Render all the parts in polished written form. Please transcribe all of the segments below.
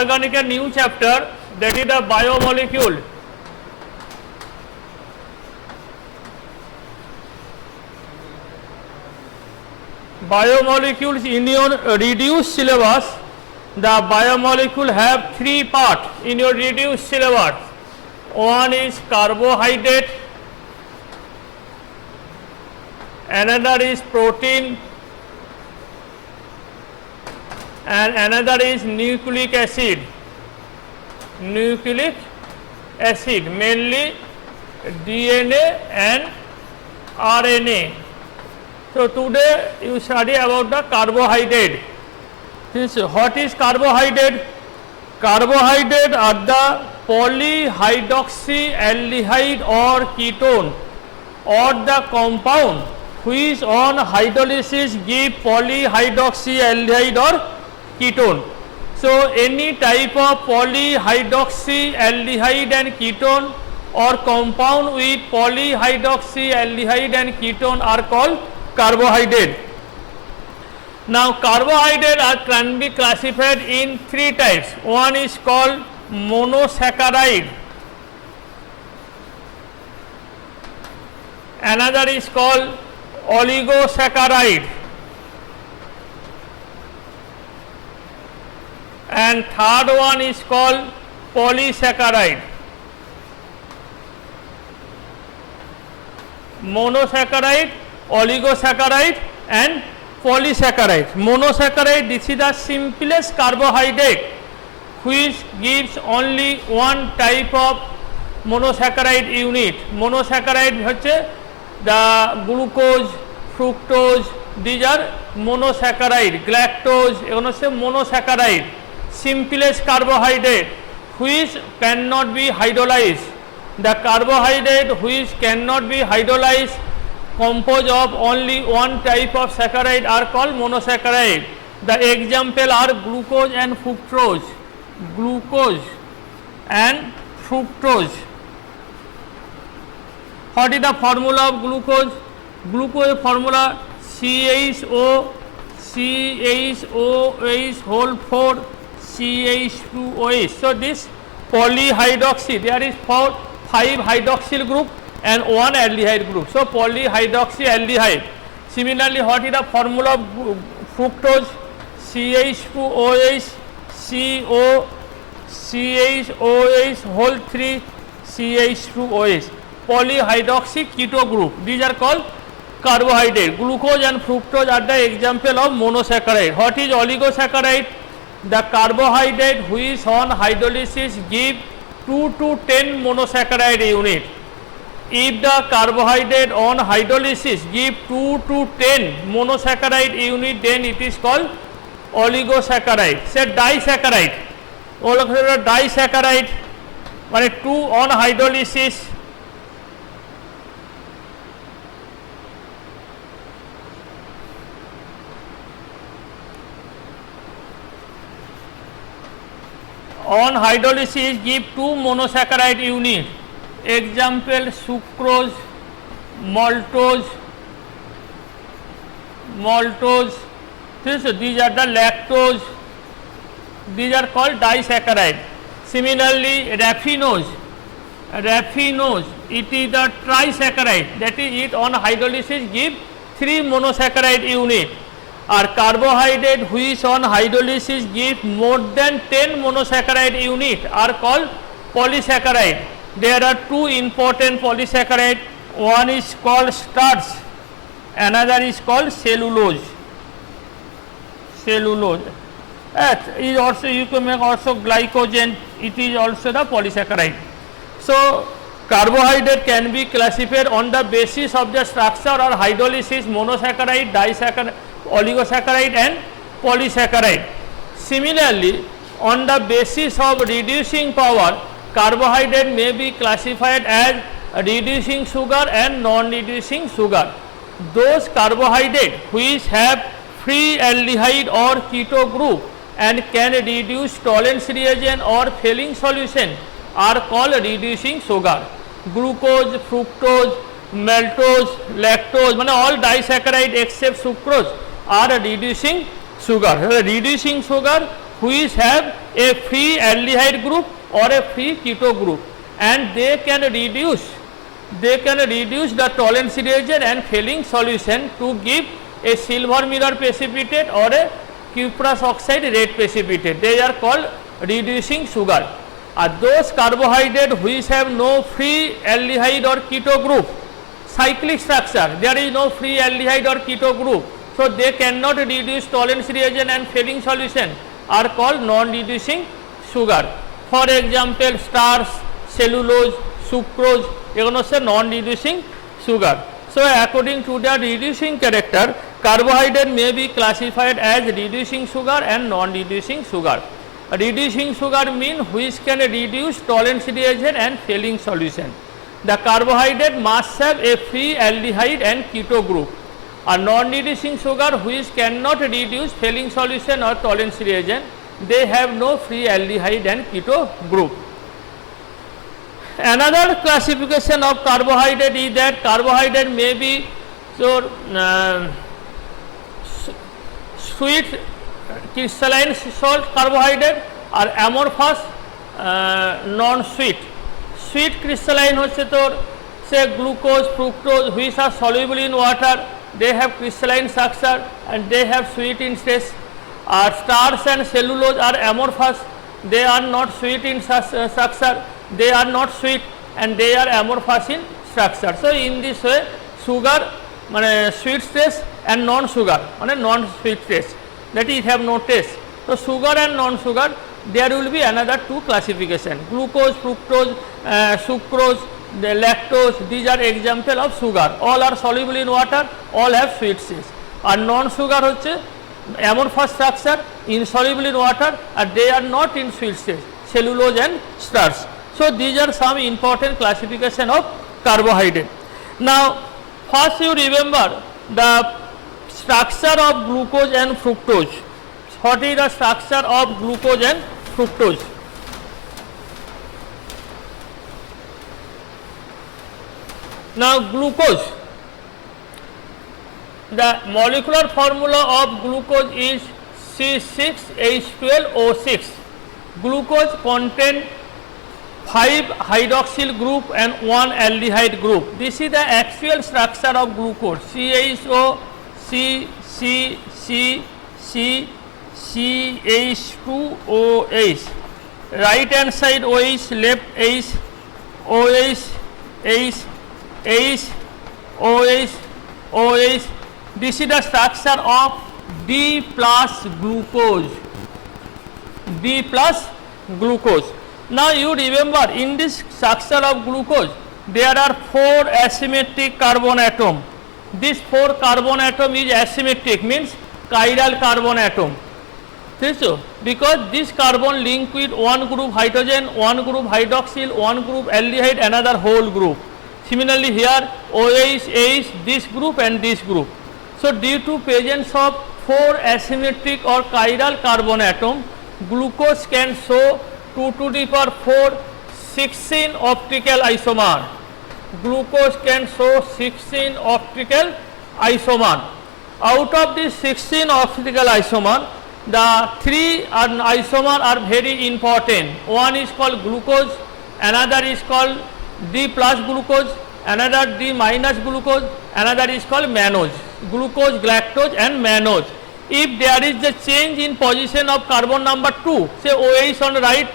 organic a new chapter, that is the biomolecule. Biomolecules in your reduced syllabus, the biomolecule have 3 parts in your reduced syllabus. One is carbohydrate, another is protein, and another is nucleic acid. Nucleic acid, mainly DNA and RNA. So today you study about the carbohydrate. What is carbohydrate? Carbohydrate are the polyhydroxyaldehyde or ketone, or the compound which on hydrolysis give polyhydroxyaldehyde or ketone. So any type of polyhydroxyaldehyde and ketone or compound with polyhydroxyaldehyde and ketone are called carbohydrate. Now carbohydrate can be classified in 3 types. One is called monosaccharide, another is called oligosaccharide, and third one is called polysaccharide. Monosaccharide, oligosaccharide and polysaccharide. Monosaccharide, this is the simplest carbohydrate which gives only one type of monosaccharide unit. Monosaccharide হচ্ছে the glucose, fructose, these are monosaccharide. Galactose এগুলো হচ্ছে monosaccharide, simplest carbohydrate which cannot be hydrolyzed. The carbohydrate which cannot be hydrolyzed, composed of only one type of saccharide, are called monosaccharide. The example are glucose and fructose. Glucose and fructose. What is the formula of glucose? Glucose formula CHOOH whole 4 CH2OH. So this polyhydroxy, there is 5 hydroxyl group and 1 aldehyde group. So polyhydroxyaldehyde. Similarly, what is the formula of fructose? CH2OH COCHOH whole 3 CH2OH. Polyhydroxy keto group. These are called carbohydrate. Glucose and fructose are the example of monosaccharide. What is oligosaccharide? The carbohydrate which on hydrolysis give 2 to 10 monosaccharide unit. If the carbohydrate on hydrolysis give 2 to 10 monosaccharide unit, then it is called oligosaccharide. Say disaccharide. Disaccharide মানে 2 on hydrolysis give 2 monosaccharide unit. Example sucrose, maltose. These are the lactose. These are called disaccharide. Similarly, raffinose, it is the trisaccharide, that is it on hydrolysis give 3 monosaccharide unit. Or carbohydrate which on hydrolysis give more than 10 monosaccharide unit are called polysaccharide. There are 2 important polysaccharide. One is called starch, another is called cellulose. Is also, you can make also glycogen, it is also the polysaccharide. So carbohydrate can be classified on the basis of the structure or hydrolysis: monosaccharide, disaccharide, oligosaccharide and polysaccharide. Similarly, on the basis of reducing power, carbohydrate may be classified as reducing sugar and non-reducing sugar. Those carbohydrates which have free aldehyde or keto group and can reduce Tollens reagent or failing solution are called reducing sugar. Glucose, fructose, maltose, lactose, all disaccharide except sucrose are reducing sugar. Reducing sugar which have a free aldehyde group or a free keto group, and they can reduce the Tollens reagent and failing solution to give a silver mirror precipitate or a cuprous oxide red precipitate. They are called reducing sugar. Those carbohydrates which have no free aldehyde or keto group, cyclic structure, there is no free aldehyde or keto group, so they cannot reduce Tollens reagent and failing solution, are called non-reducing sugar. For example, starch, cellulose, sucrose, এগুলো হচ্ছে non-reducing sugar. So according to their reducing character, carbohydrate may be classified as reducing sugar and non-reducing sugar. Reducing sugar means which can reduce Tollens reagent and failing solution. The carbohydrate must have a free aldehyde and keto group. A non-reducing sugar which cannot reduce failing solution or Tollens reagent, they have no free aldehyde and keto group. Another classification of carbohydrate is that carbohydrate may be sweet crystalline salt carbohydrate or amorphous non-sweet. Sweet crystalline হচ্ছে তোর say glucose, fructose which are soluble in water, they have crystalline structure and they have sweet in taste. Starch and cellulose are amorphous, they are not sweet in structure, they are not sweet and they are amorphous in structure. So in this way sugar মানে sweet taste and non-sugar মানে non-sweet taste, that is have no taste. So sugar and non-sugar, there will be another two classification, glucose, fructose, sucrose, the lactose, these are example of sugar, all are soluble in water, all have sweet taste. R non-sugar হচ্ছে amorphous structure, insoluble in water, and they are not in sweet taste, cellulose and starch. So these are some important classification of carbohydrate. Now first you remember the structure of glucose and fructose. What is the structure of glucose and fructose? Now glucose, the molecular formula of glucose is C6H12O6. Glucose contains 5 hydroxyl group and 1 aldehyde group. This is the actual structure of glucose, CHO, C, CH2OH, right hand side OH, left H, OH, H, H, OH, OH. This is the structure of D plus glucose, D plus glucose. Now you remember in this structure of glucose there are 4 asymmetric carbon atom. This 4 carbon atom is asymmetric, means chiral carbon atom. So because this carbon link with one group hydrogen, one group hydroxyl, one group aldehyde, another whole group. Similarly here OH, H, this group and this group. So due to presence of 4 asymmetric or chiral carbon atom, glucose can show 2 to the power 4 16 optical isomer. Glucose can show 16 optical isomer. Out of these 16 optical isomer, the 3 isomer are very important. One is called glucose, another is called D plus glucose, another D minus glucose, another is called mannose. Glucose, galactose and mannose. If there is a change in position of carbon number 2, say OH on right,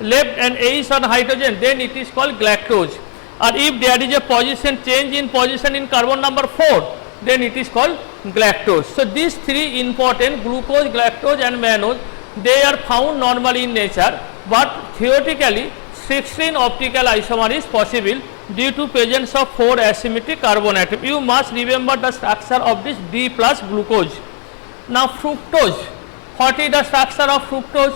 left and H on hydrogen, then it is called galactose. Or if there is a position change in position in carbon number 4, then it is called galactose. So these 3 important, glucose, galactose and mannose, they are found normally in nature, but theoretically 16 optical isomer is possible due to presence of 4 asymmetric carbon atom. You must remember the structure of this D plus glucose. Now fructose, what is the structure of fructose?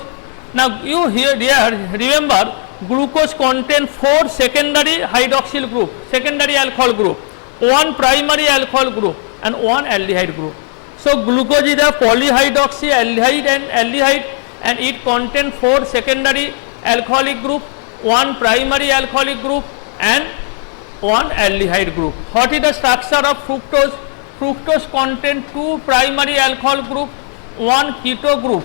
Now you here remember glucose contains 4 secondary hydroxyl group, secondary alcohol group, 1 primary alcohol group and 1 aldehyde group. So glucose is a polyhydroxy aldehyde and it contains 4 secondary alcoholic group, 1 primary alcoholic group and 1 aldehyde group. What is the structure of fructose? Fructose contains 2 primary alcohol group, 1 keto group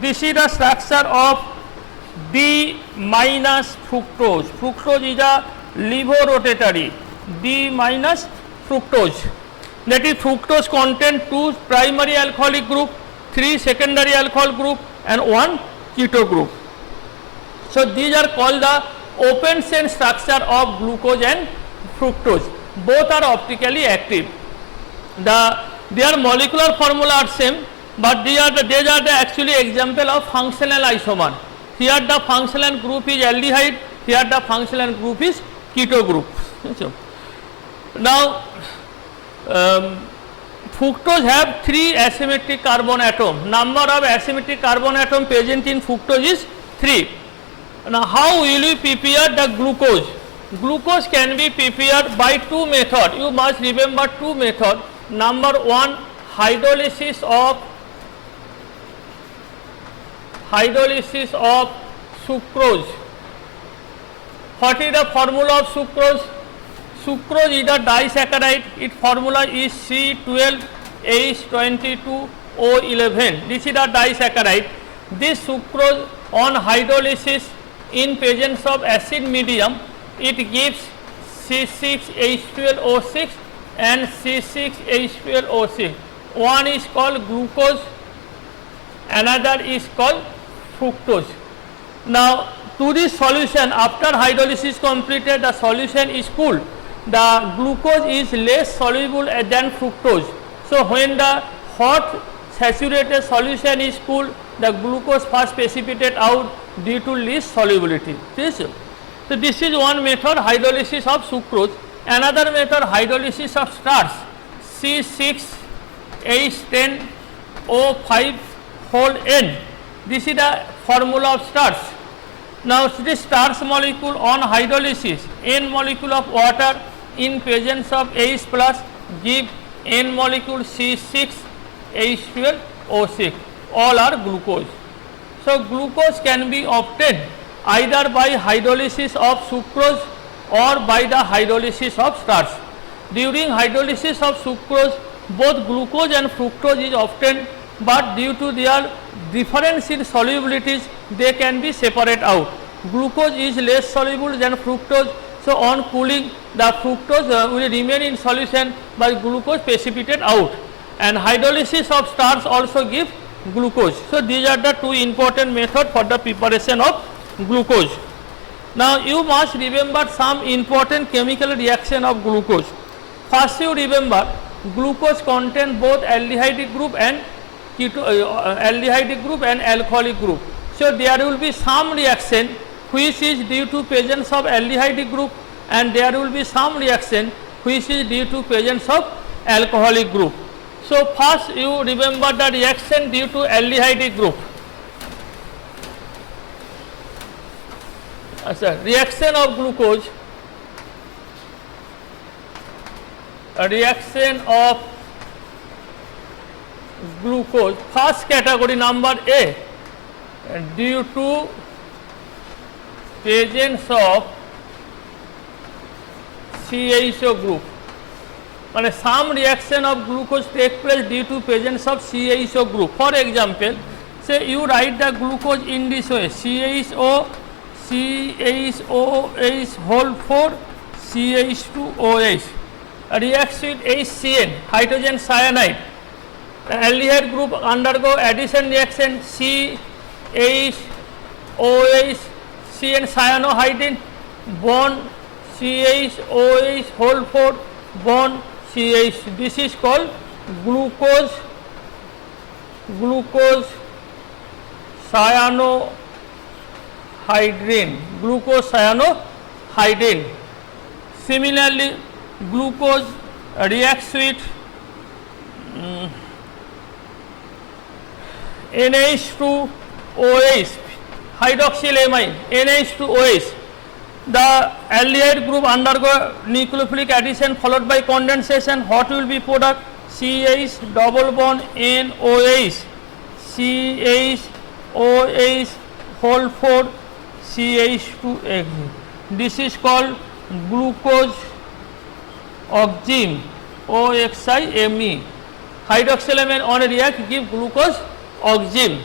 This is the structure of D minus fructose. Fructose is a levorotatory. D minus fructose. That is, fructose contains 2 primary alcoholic group, 3 secondary alcohol group, and 1 keto group. So these are called the open chain structure of glucose and fructose. Both are optically active. Their molecular formula are same, but these are the actually example of functional isomer. Here the functional group is aldehyde, here the functional group is keto group. So, now fructose have 3 asymmetric carbon atom. Number of asymmetric carbon atom present in fructose is 3. Now how will you prepare the glucose? Glucose can be prepared by 2 methods. You must remember 2 methods. Number 1, hydrolysis of sucrose. What is the formula of sucrose? Sucrose is a disaccharide. Its formula is C12H22O11. This is a disaccharide. This sucrose on hydrolysis in presence of acid medium, it gives C6H12O6 and C6H12O6. One is called glucose, another is called fructose. Now to this solution, after hydrolysis completed, the solution is cooled. The glucose is less soluble than fructose. So when the hot saturated solution is cooled, the glucose first precipitate out due to least solubility. So this is one method, hydrolysis of sucrose. Another method, hydrolysis of starch, C6H10O5N. This is the formula of starch. Now this starch molecule on hydrolysis, N molecule of water in presence of H plus give N molecule C6H12O6. All are glucose. So glucose can be obtained either by hydrolysis of sucrose or by the hydrolysis of starch. During hydrolysis of sucrose, both glucose and fructose is obtained, but due to their difference in solubilities, they can be separated out. Glucose is less soluble than fructose, so on cooling the fructose will remain in solution but glucose precipitate out, and hydrolysis of starch also give glucose. So these are the 2 important methods for the preparation of glucose. Now you must remember some important chemical reaction of glucose. First you remember glucose contains both aldehyde group and aldehyde group and alcoholic group. So there will be some reaction which is due to presence of aldehyde group, and there will be some reaction which is due to presence of alcoholic group. So first you remember the reaction due to aldehyde group. Reaction of glucose, first category, number A, due to presence of CHO group. মানে some reaction of glucose take place due to presence of CHO group. For example, say you write the glucose in this way: CHOH whole 4 CH2OH reacts with HCN, hydrogen cyanide. The aldehyde group undergo addition reaction CHOH CN cyanohydrin bond CHOH whole 4 bond CH. This is called glucose cyanohydrin. Similarly, glucose reacts with NH2OH, hydroxylamine, NH2OH. The aldehyde group undergo nucleophilic addition followed by condensation. What will be product? CH double bond NOH, CHOH whole 4 CH2X. This is called glucose oxime, OXIME. Hydroxylamine on react give glucose oxime.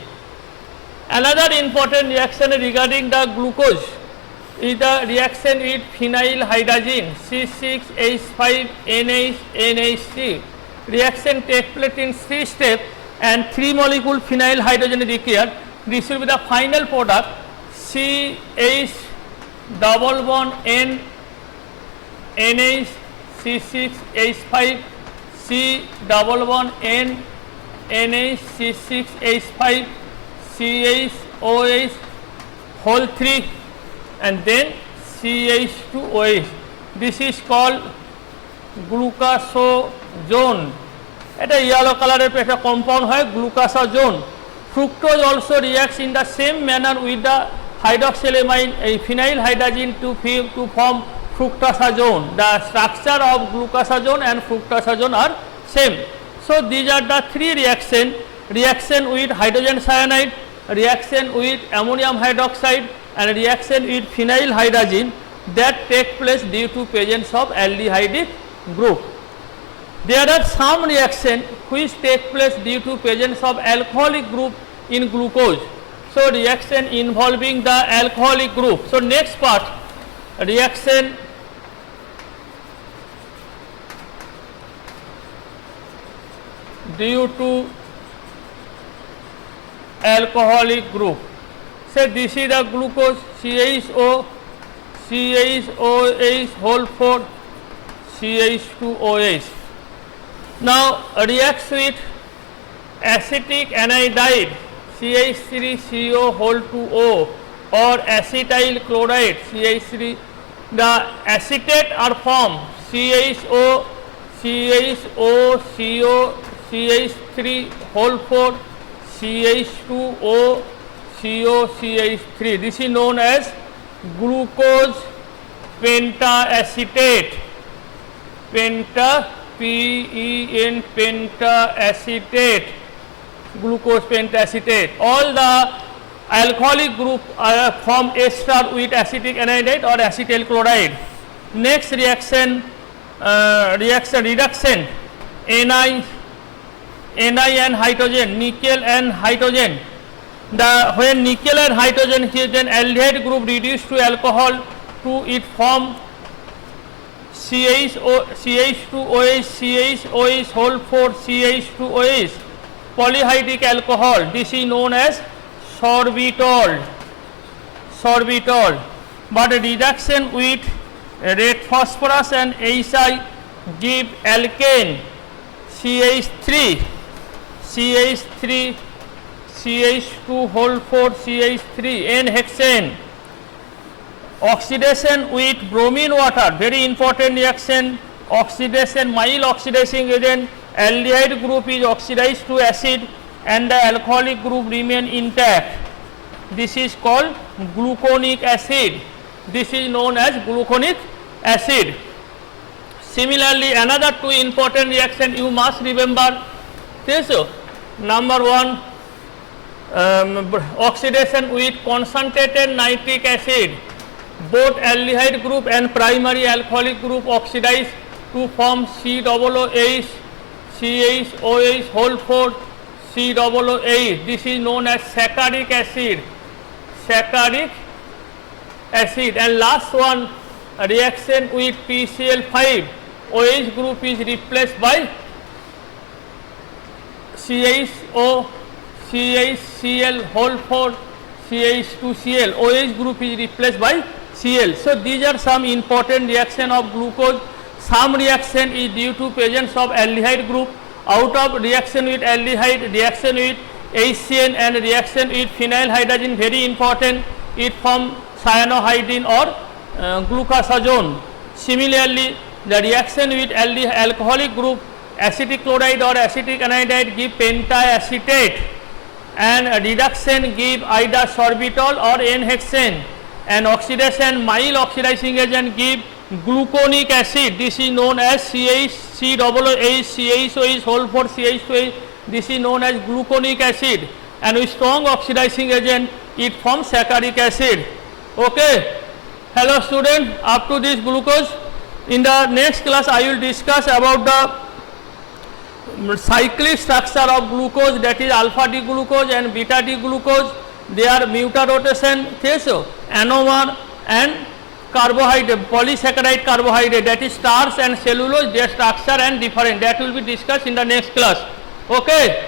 Another important reaction regarding the glucose is the reaction with phenylhydrazine C6H5NH3. Reaction takes place in 3 steps and 3 molecule phenyl hydrogen is required. This will be the final product CH double bond N NH C6H5 C double bond N NH C6H5 CHOH whole 3 and then CH2OH. This is called গ্লুকাসোজোন। এটা yellow কালারের একটা compound হয় glucosazone. Fructose also reacts in the same manner with the hydroxylamine এই phenyl hydrazine to form fructosazone. The structure of glucosazone and fructosazone are same. So these are the 3 reaction: reaction with hydrogen cyanide, reaction with ammonium hydroxide and reaction with phenyl hydrazine that take place due to presence of aldehydic group. There are some reaction which take place due to presence of alcoholic group in glucose. So reaction involving the alcoholic group. So next part, reaction due to alcoholic group. Say this is the glucose CHO, CHOH whole 4, CH2OH. Now reacts with acetic anhydride CH3CO whole 2O or acetyl chloride CH3. The acetate are formed CHO, CHO, CO, CH3 whole 4, CH2O, CO, CH3. This is known as glucose pentaacetate. PEN pentaacetate. Glucose pentaacetate. All the alcoholic group are form ester with acetic anhydride or acetyl chloride. Next reduction Ni and hydrogen, nickel and hydrogen. When nickel and hydrogen is an aldehyde group reduced to alcohol, to it form CH2OH, CHOH whole 4, CH2OH, polyhydric alcohol. This is known as sorbitol. But reduction with red phosphorus and HI give alkane CH3, CH2 whole 4, CH3, N-hexane. Oxidation with bromine water, very important reaction. Oxidation, mild oxidizing agent, aldehyde group is oxidized to acid and the alcoholic group remain intact. This is called gluconic acid. This is known as gluconic acid. Similarly, another 2 important reaction you must remember. This number 1, oxidation with concentrated nitric acid. Both aldehyde group and primary alcoholic group oxidize to form COOH, CHOH whole 4, COOH. This is known as saccharic acid. And last one, reaction with PCl5, OH group is replaced by CHO, CHCl whole 4, CH2Cl. OH group is replaced by Cl. So these are some important reaction of glucose. Some reaction is due to presence of aldehyde group. Out of reaction with aldehyde, reaction with HCN and reaction with phenyl hydrazine, very important. It forms cyanohydrin or glucosazone. Similarly, the reaction with alcoholic group, acetic chloride or acetic anhydride give pentaacetate, and reduction give either sorbitol or N-hexane, and oxidation, mild oxidizing agent give gluconic acid. This is known as COOH, CHOH whole 4, CH2OH. This is known as gluconic acid, and with strong oxidizing agent it forms saccharic acid. Okay. Hello student, up to this glucose. In the next class I will discuss about the cyclic structure of glucose, that is alpha D glucose and beta D glucose, their mutarotation thiso, anomer and carbohydrate, polysaccharide carbohydrate, that is starch and cellulose, their structure and different, that will be discussed in the next class. Okay.